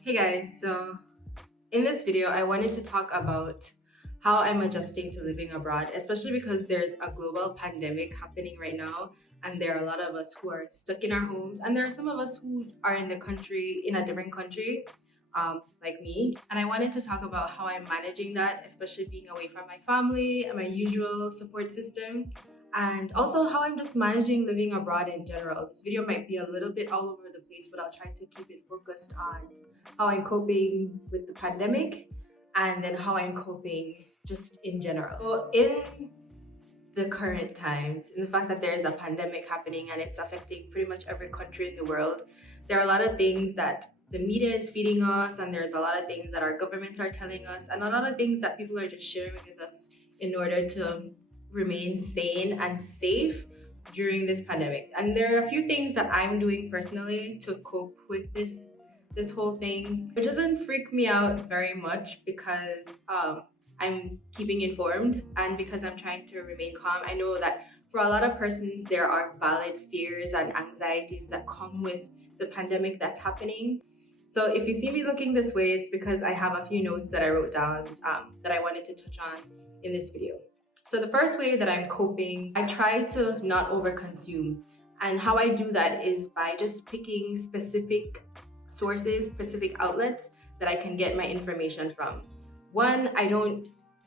Hey guys, so in this video, I wanted to talk about how I'm adjusting to living abroad, especially because there's a global pandemic happening right now, and there are a lot of us who are stuck in our homes, and there are some of us who are in a different country, like me. And I wanted to talk about how I'm managing that, especially being away from my family and my usual support system, and also how I'm just managing living abroad in general. This video might be a little bit all over the place, but I'll try to keep it focused on how I'm coping with the pandemic and then how I'm coping just in general. So in the current times, in the fact that there is a pandemic happening and it's affecting pretty much every country in the world, there are a lot of things that the media is feeding us, and there's a lot of things that our governments are telling us, and a lot of things that people are just sharing with us in order to remain sane and safe during this pandemic. And there are a few things that I'm doing personally to cope with this whole thing, which doesn't freak me out very much because I'm keeping informed and because I'm trying to remain calm. I know that for a lot of persons, there are valid fears and anxieties that come with the pandemic that's happening. So if you see me looking this way, it's because I have a few notes that I wrote down that I wanted to touch on in this video. So the first way that I'm coping, I try to not overconsume. And how I do that is by just picking specific sources, specific outlets that I can get my information from. One,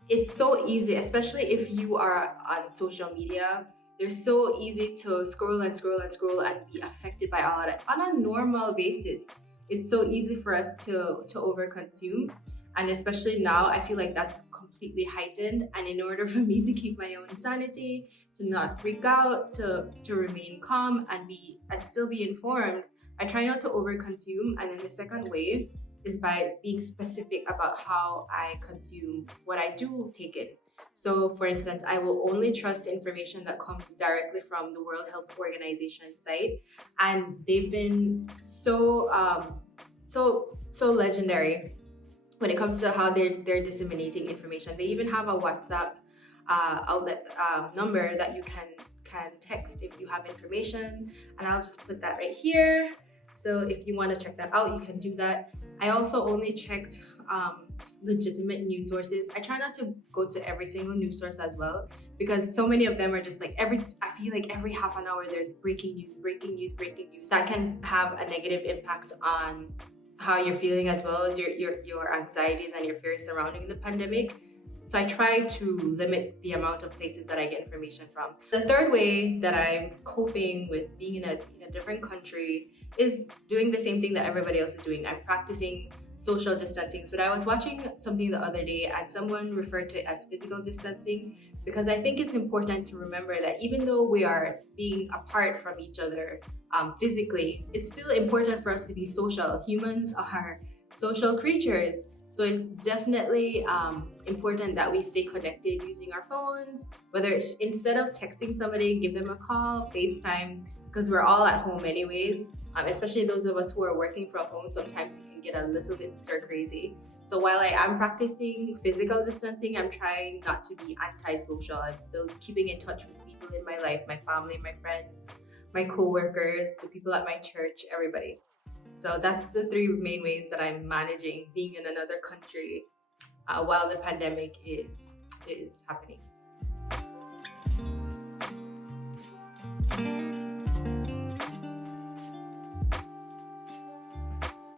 it's so easy, especially if you are on social media, they're so easy to scroll and scroll and scroll and be affected by all of that. On a normal basis, it's so easy for us to overconsume. And especially now, I feel like that's completely heightened. And in order for me to keep my own sanity, to not freak out, to remain calm and still be informed, I try not to overconsume. And then the second way is by being specific about how I consume what I do take in. So for instance, I will only trust information that comes directly from the World Health Organization site. And they've been so legendary when it comes to how they're disseminating information. They even have a WhatsApp outlet number that you can text if you have information, and I'll just put that right here. So if you want to check that out, you can do that. I also only checked legitimate news sources. I try not to go to every single news source as well, because so many of them are just like I feel like every half an hour there's breaking news. That can have a negative impact on how you're feeling, as well as your anxieties and your fears surrounding the pandemic. So I try to limit the amount of places that I get information from. The third way that I'm coping with being in a different country is doing the same thing that everybody else is doing. I'm practicing social distancing. But I was watching something the other day and someone referred to it as physical distancing, because I think it's important to remember that even though we are being apart from each other physically, it's still important for us to be social. Humans are social creatures. So it's definitely important that we stay connected using our phones, whether it's instead of texting somebody, give them a call, FaceTime, because we're all at home anyways. Especially those of us who are working from home, sometimes you can get a little bit stir crazy. So while I am practicing physical distancing, I'm trying not to be antisocial. I'm still keeping in touch with people in my life, my family, my friends, my co-workers, the people at my church, everybody. So that's the three main ways that I'm managing being in another country while the pandemic is happening.